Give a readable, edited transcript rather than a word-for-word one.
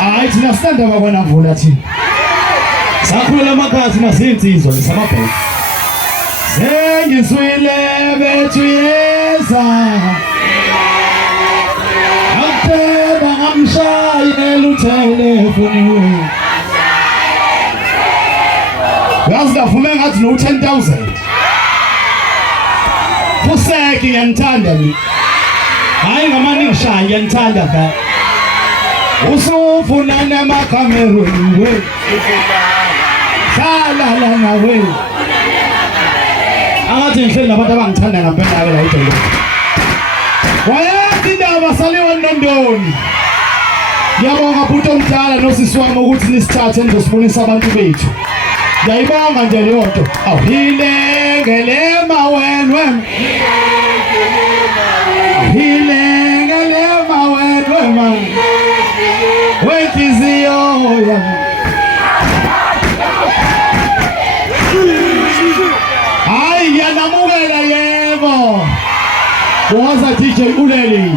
Hayi thina sithanda bakwana Mvula thina. Sakhula amakhasi nazinsizwa samabheke. Sengiswile bethu yeza. Akuteba ngamshayela utelefoni. Wazidavume ngathi no 10,000. Kuseke ngiyangithanda mina. Hayi ngamani ngishaya ngiyangithanda ka. Usufuna nemaKameruni we. Hlala nawe. Angathi ngihleli nabantu abangithanda ngempela ke la idolo. Wayathi indaba saliwe Ndondoni. Ngiyabonga bhuti omdala nosisi wami ukuthi nisithathe nizosibonisa abantu bethu. Ngiyayibonga nje leyo nto. Awuhilengelema wenwe. Hilengelema wenwe man. Wenhliziyo yami. Hayi ngiyanamukela yebo. Woza DJ Uleli.